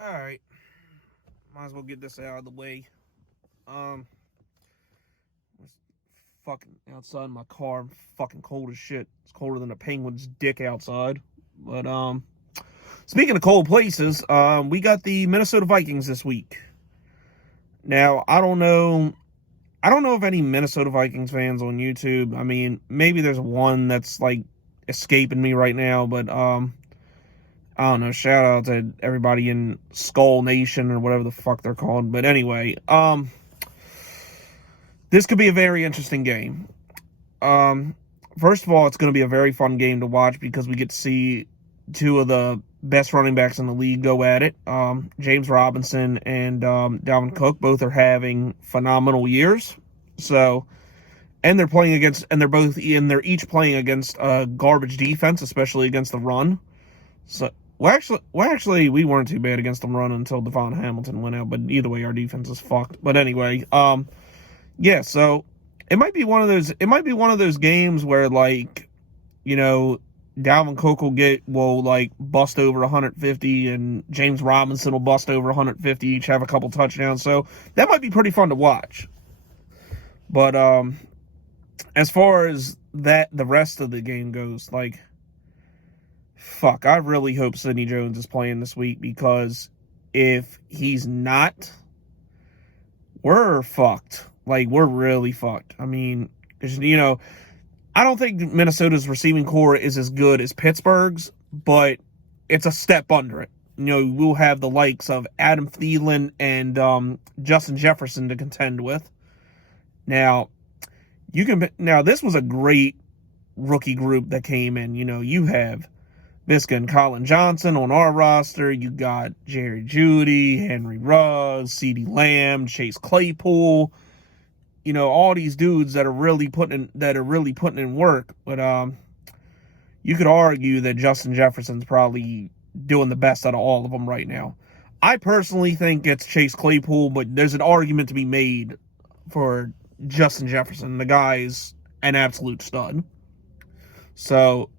Alright. Might as well get this out of the way. It's fucking outside my car. I'm fucking cold as shit. It's colder than a penguin's dick outside. But, speaking of cold places, we got the Minnesota Vikings this week. Now, I don't know if any Minnesota Vikings fans on YouTube. I mean, maybe there's one that's, like, escaping me right now, but, I don't know, shout out to everybody in Skull Nation or whatever the fuck they're called. But anyway, this could be a very interesting game. First of all, it's going to be a very fun game to watch because we get to see two of the best running backs in the league go at it. James Robinson and Dalvin Cook both are having phenomenal years. So, and they're each playing against a garbage defense, especially against the run. So, actually, we weren't too bad against them run until Devon Hamilton went out. But either way, our defense is fucked. But anyway, yeah. So it might be one of those games where, like, you know, Dalvin Cook will like bust over 150, and James Robinson will bust over 150. Each have a couple touchdowns. So that might be pretty fun to watch. But as far as the rest of the game goes, like, fuck, I really hope Sidney Jones is playing this week, because if he's not, we're fucked. Like, we're really fucked. I mean, you know, I don't think Minnesota's receiving core is as good as Pittsburgh's, but it's a step under it. You know, we'll have the likes of Adam Thielen and Justin Jefferson to contend with. Now, this was a great rookie group that came in. You know, you have Visca and Colin Johnson on our roster. You got Jerry Jeudy, Henry Ruggs, CeeDee Lamb, Chase Claypool. You know, all these dudes that are really putting in work. But you could argue that Justin Jefferson's probably doing the best out of all of them right now. I personally think it's Chase Claypool, but there's an argument to be made for Justin Jefferson. The guy's an absolute stud. So,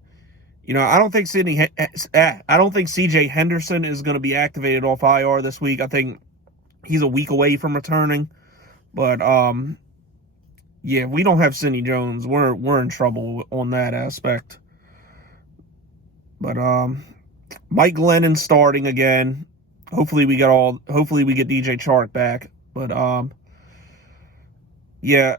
you know, I don't think CJ Henderson is going to be activated off IR this week. I think he's a week away from returning. But yeah, if we don't have Sidney Jones, we're in trouble on that aspect. But Mike Glennon's starting again. Hopefully we get DJ Chark back. But yeah,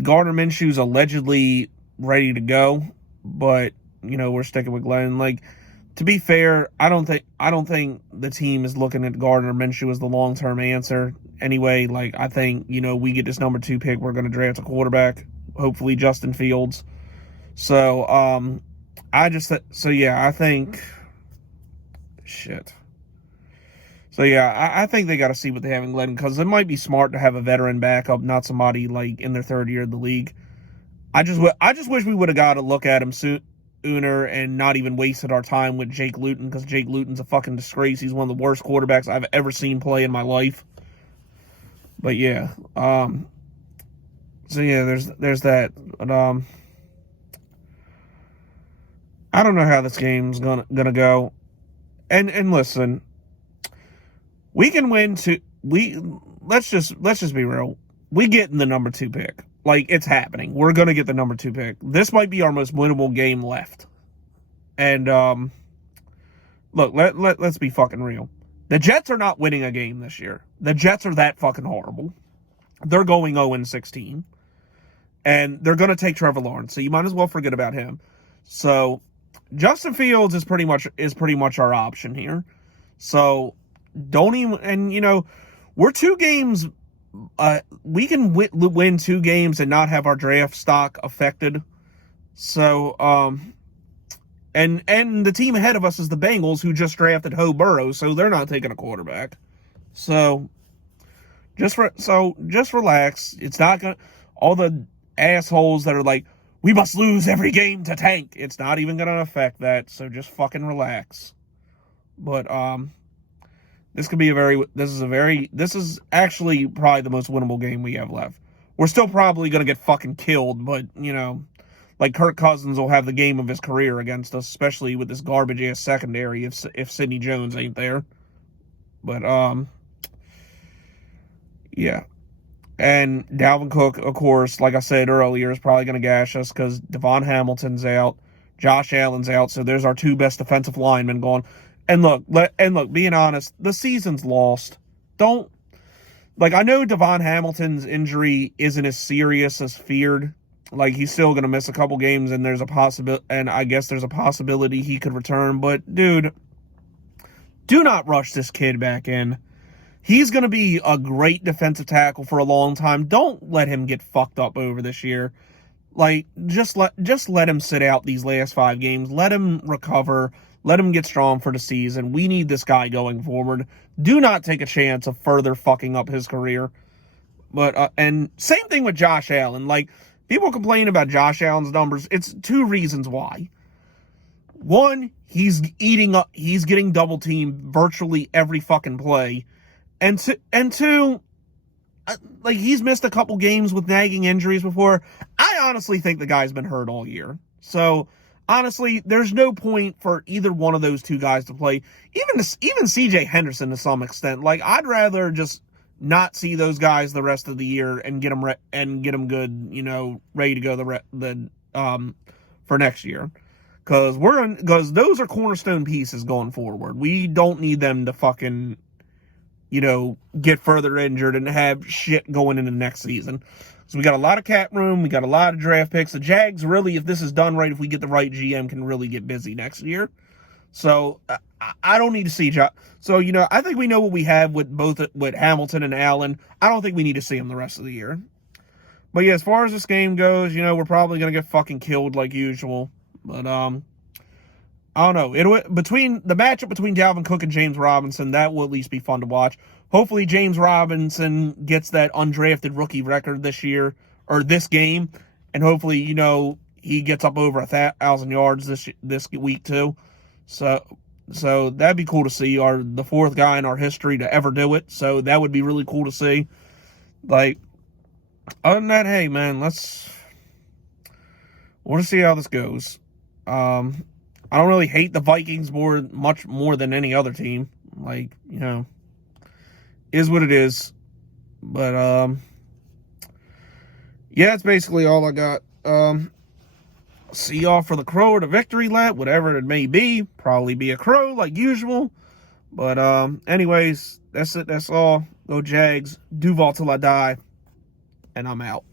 Gardner Minshew's allegedly ready to go, but you know, we're sticking with Glenn. Like, to be fair, I don't think the team is looking at Gardner Minshew as the long-term answer. Anyway, like, I think, you know, we get this number 2 pick, we're going to draft a quarterback, hopefully Justin Fields. So, I think shit. So yeah, I think they got to see what they have in Glenn, because it might be smart to have a veteran backup, not somebody like in their third year of the league. I just wish we would have got to look at him sooner and not even wasted our time with Jake Luton, because Jake Luton's a fucking disgrace. He's one of the worst quarterbacks I've ever seen play in my life. But yeah, so yeah, there's that. But I don't know how this game's gonna go. And listen, we can win let's just be real. We get in the number 2 pick. Like, it's happening. We're going to get the number 2 pick. This might be our most winnable game left. And, look, let's be fucking real. The Jets are not winning a game this year. The Jets are that fucking horrible. They're going 0-16. And they're going to take Trevor Lawrence, so you might as well forget about him. So, Justin Fields is pretty much our option here. So, don't even, and, you know, we're 2 games. We can win 2 games and not have our draft stock affected. So, and the team ahead of us is the Bengals, who just drafted Joe Burrow, so they're not taking a quarterback. So, just relax. It's not gonna, all the assholes that are like, we must lose every game to tank. It's not even gonna affect that. So just fucking relax. But this is actually probably the most winnable game we have left. We're still probably going to get fucking killed, but, you know, like Kirk Cousins will have the game of his career against us, especially with this garbage ass secondary if Sidney Jones ain't there. But yeah. And Dalvin Cook, of course, like I said earlier, is probably going to gash us because Devon Hamilton's out, Josh Allen's out, so there's our two best defensive linemen gone. And look, being honest, the season's lost. Don't, like, I know Devon Hamilton's injury isn't as serious as feared. Like, he's still going to miss a couple games, and I guess there's a possibility he could return. But, dude, do not rush this kid back in. He's going to be a great defensive tackle for a long time. Don't let him get fucked up over this year. Like, just let him sit out these last 5 games. Let him recover. Let him get strong for the season. We need this guy going forward. Do not take a chance of further fucking up his career. But and same thing with Josh Allen. Like, people complain about Josh Allen's numbers. It's 2 reasons why. One, he's getting double teamed virtually every fucking play. And two, like, he's missed a couple games with nagging injuries before. I honestly think the guy's been hurt all year. So, honestly, there's no point for either one of those 2 guys to play. Even C.J. Henderson to some extent. Like, I'd rather just not see those guys the rest of the year and get them good, ready to go for next year. Because those are cornerstone pieces going forward. We don't need them to fucking, get further injured and have shit going into next season. So we got a lot of cap room. We got a lot of draft picks. The Jags really, if this is done right, if we get the right GM, can really get busy next year. So I don't need to see So, I think we know what we have with Hamilton and Allen. I don't think we need to see them the rest of the year. But yeah, as far as this game goes, we're probably going to get fucking killed like usual. But, I don't know. Between the matchup between Dalvin Cook and James Robinson, that will at least be fun to watch. Hopefully James Robinson gets that undrafted rookie record this year, or this game, and hopefully, he gets up over 1,000 yards this week too. So that'd be cool to see. The 4th guy in our history to ever do it. So that would be really cool to see. Like, other than that, hey man, we'll just see how this goes. I don't really hate the Vikings much more than any other team. Like, is what it is. But, yeah, that's basically all I got. See y'all for the crow or the victory lap, whatever it may be. Probably be a crow like usual. But, anyways, that's it. That's all. Go Jags. Duval till I die. And I'm out.